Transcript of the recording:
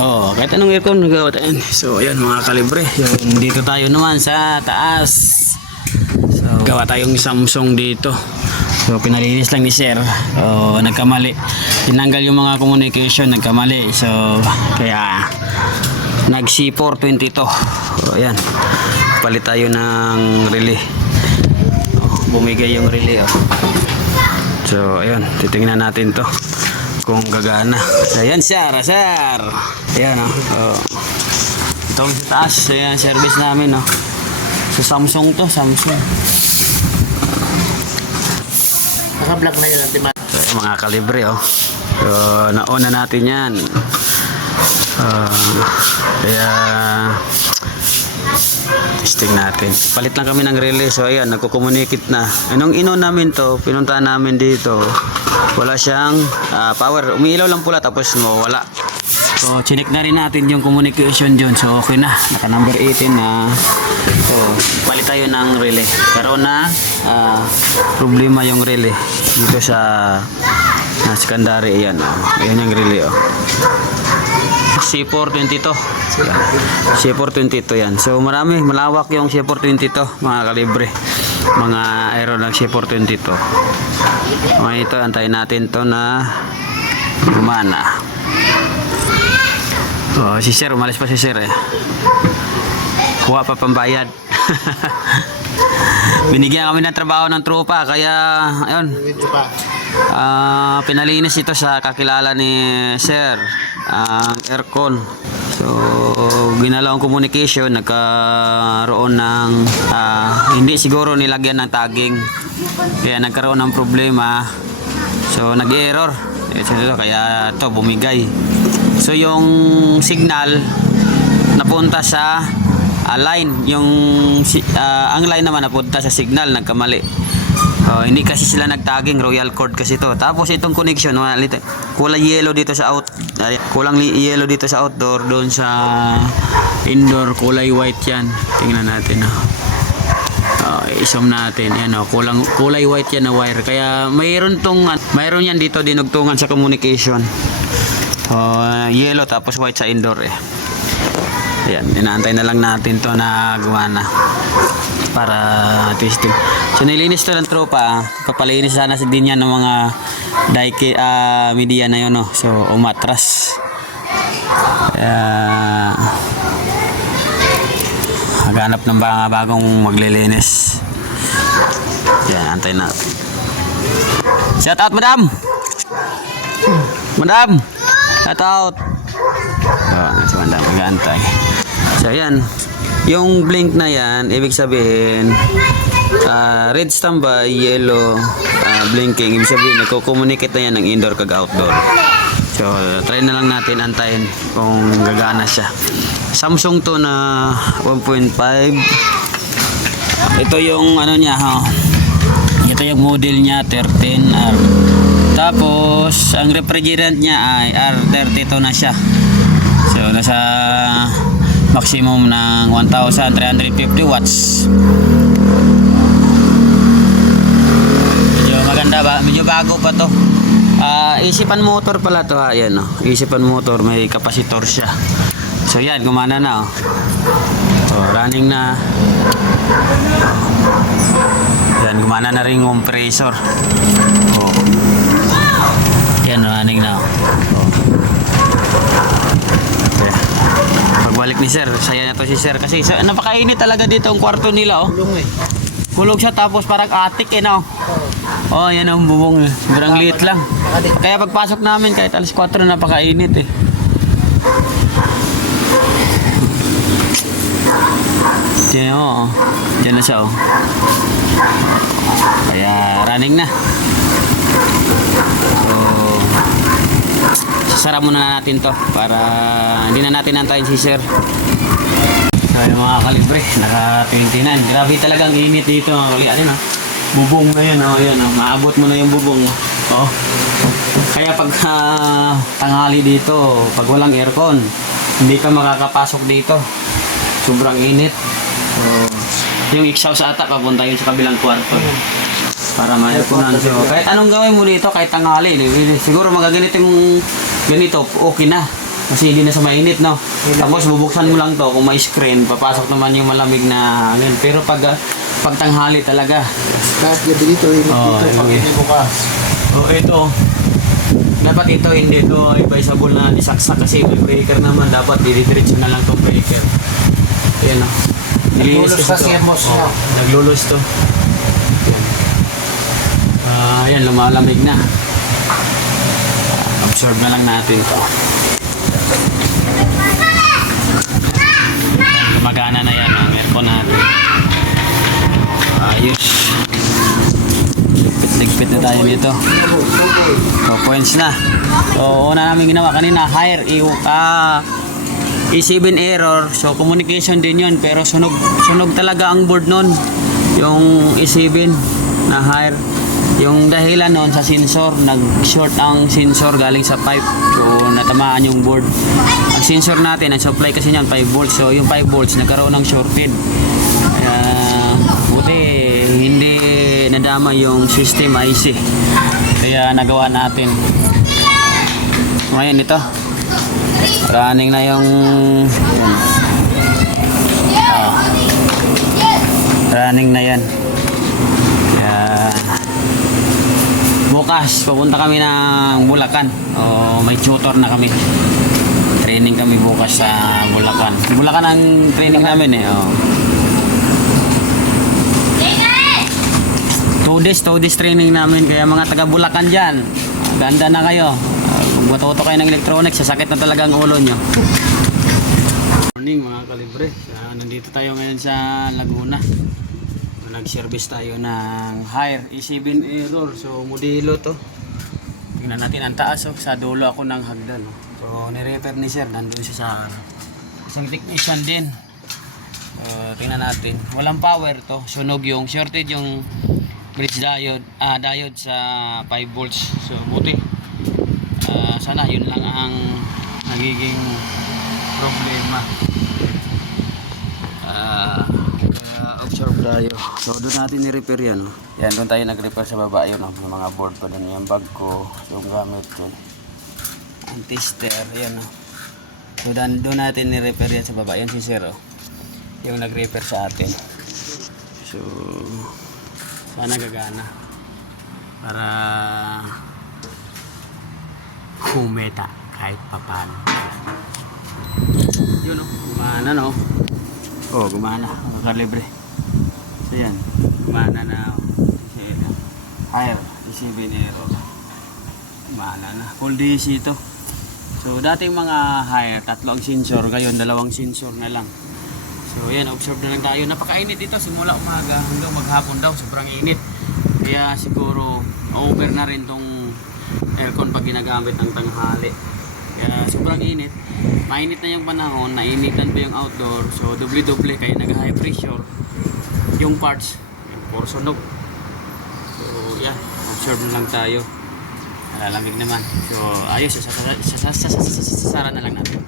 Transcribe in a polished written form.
Oh, kahit anong aircon nagawa tayo. So, ayan mga kalibre. Yung dito tayo naman sa taas. So, gawa tayong Samsung dito. So, pinalinis lang ni Sir. So, nagkamali. Tinanggal yung mga communication, nagkamali. So, kaya nag C420 to. So, ayan. Palit tayo ng relay. Bumigay yung relay. So, ayan. Titingnan natin to kung gagana. So, ayan Sir. Ayan itong sa taas. Ayan, service namin sa Samsung to. Samsung. Naka-vlog na yun. So, mga kalibre So, nauna natin yan. Kaya testing natin. Palit lang kami ng relay. So, ayan, nagko-communicate na. Anong namin to, pinuntahan namin dito. Wala siyang power. Umiilaw lang pula tapos mawala. So, chinek na rin natin yung communication dyan. So, okay na. Naka number 18 na. So, palit tayo ng relay. Pero na problema yung relay dito sa secondary. Ayan. Ayan yung relay. C420 to. C420 to yan. So, malawak yung C420 to, mga kalibre. Mga aero ng C420 to. Mga ito, antayin natin to na gumana. Si Sir, umalis pa si Sir kuha pa pambayad. Binigyan kami ng trabaho ng tropa, kaya ayun, pinalinis ito sa kakilala ni Sir, aircon. So, ginalawang communication, nagkaroon ng hindi siguro nilagyan ng tagging, kaya nagkaroon ng problema. So, nag-error. Kaya ito bumigay. So, yung signal napunta sa line, ang line naman napunta sa signal, nagkamali. Hindi kasi sila nagtagging, royal cord kasi to. Tapos itong connection, kulay yellow dito sa kulang yellow dito sa outdoor, doon sa indoor kulay white yan. Tingnan natin i-zoom natin. Yan kulay white yan na wire. Kaya mayroon yan dito dinugtungan sa communication. Yellow tapos white sa indoor Ayan, inaantay na lang natin to na gumana para testing. So, nilinis to ng tropa. Papalinis sana din yan ng mga media na yun So, umatras. Maghanap ng bagong maglilinis. Yan, antay natin. Shout out, madam! Madam! Shout out! Si madam, mag-aantay. So, ayan. Yung blink na yan, ibig sabihin, red standby, yellow, blinking. Ibig sabihin, nagko-communicate na yan ng indoor kag outdoor. So, try na lang natin antayin kung gagana siya. Samsung to na 1.5. Ito yung niya Ito yung model niya 13R. Tapos ang refrigerant niya ay R32 na siya. So nasa maximum ng 1,350 watts. Medyo maganda ba? Medyo bago pa to. Isipan motor pala to Ayan Isipan motor, may kapasitor siya. So yan, gumana na running na. Yan, gumana na rin yung compressor. Yan, running na. Okay. Pagbalik ni Sir, saya na to si Sir kasi napakainit talaga dito ang kwarto nila Kulog siya tapos parang attic yan ang bubong Berang liit lang. Kaya pagpasok namin kahit alas 4 napakainit Diyan na siya Kaya running na. So, sasara muna natin to para hindi na natin antayin si Sir. So, yung mga kalibre, naka 29. Grabe talagang init dito mga kalibre. Bubong na yan maabot mo na yung bubong Kaya pag tanghali dito, pag walang aircon, hindi ka makakapasok dito. Sobrang init. So, yung exhaust ata papunta yun sa kabilang kwarto para ma-airconan. So, kahit anong gawin mo dito, kahit tanghali, siguro magaganitong ganito, okay na. Kasi hindi na sa mainit, no? Tapos bubuksan mo lang to, kung may screen, papasok naman yung malamig na hangin. Pero pag tanghali talaga. Kahit gabi dito, init Oo, dito, pag init. hindi bukas. So ito, dapat ito hindi ito advisable na isaksak kasi may breaker naman. Dapat didiretso na lang itong breaker. Ayan o. Naglulos kasi yan, boss, no? Naglulos to. Ayan, lumalamig na. Absorb na lang natin to. Gumagana na yan ang aircon natin. Ayos. Ligpit na tayo dito. 2 points na. So, una namin ginawa kanina, higher E7 error. So, communication din yun. Pero sunog talaga ang board nun. Yung E7 na higher. Yung dahilan nun sa sensor, nag-short ang sensor galing sa pipe. So, natamaan yung board. Ang sensor natin, ang supply kasi niyan 5 volts. So, yung 5 volts nagkaroon ng shorted. Kaya, buti hindi nadama yung system IC. Kaya nagawa natin. Ngayon ito. Running na yung running na yan. Kaya bukas pupunta kami ng Bulacan. May tutor na kami. Training kami bukas sa Bulacan. Bulacan ang training namin eh. 2 days training namin. Kaya mga taga Bulacan dyan, ganda na kayo. Kung matuto kayo ng electronics, sasakit na talaga ang ulo nyo. Morning mga kalibre. Nandito tayo ngayon sa Laguna. Nag-service tayo ng higher E7 error. So modelo to. Tingnan natin ang taas. Sa dulo ako ng hagdan. So ni-repair ni sir. Nandun siya sa isang technician din. Tingnan natin. Walang power to. Sunog yung shorted yung bridge diode sa 5 volts. So buti. Sana yun lang ang nagiging problema. Observe tayo. So doon natin ni-repair yan. Yan, doon tayo nag-repair sa baba. Yun, yung mga board pa doon. Yung bag ko. Yung gamit ko. Ang tester. Yan. So doon natin ni-repair yan sa baba. Yan si Sir. Yung nag-repair sa atin. So sana gagana. Para kumeta kahit papano. Yun gumana no. Gumana. Makalibre. So yan. Gumana na. Higher. E7 error. Gumana na. Full DC ito. So dating mga higher, 3 ang sensor. Ngayon 2 sensor na lang. So yan. Observe na lang tayo. Napakainit ito. Simula umaga hanggang maghapon daw. Sobrang init. Kaya siguro over na rin tong aircon pag ginagamit ng tanghali. Kaya sobrang init. Mainit na yung panahon, nainitan pa yung outdoor. So doble-doble kaya nag-high pressure yung parts, puro sunog. So yeah, observe na lang tayo. Nalalamig naman. So ayos, sasara na lang natin.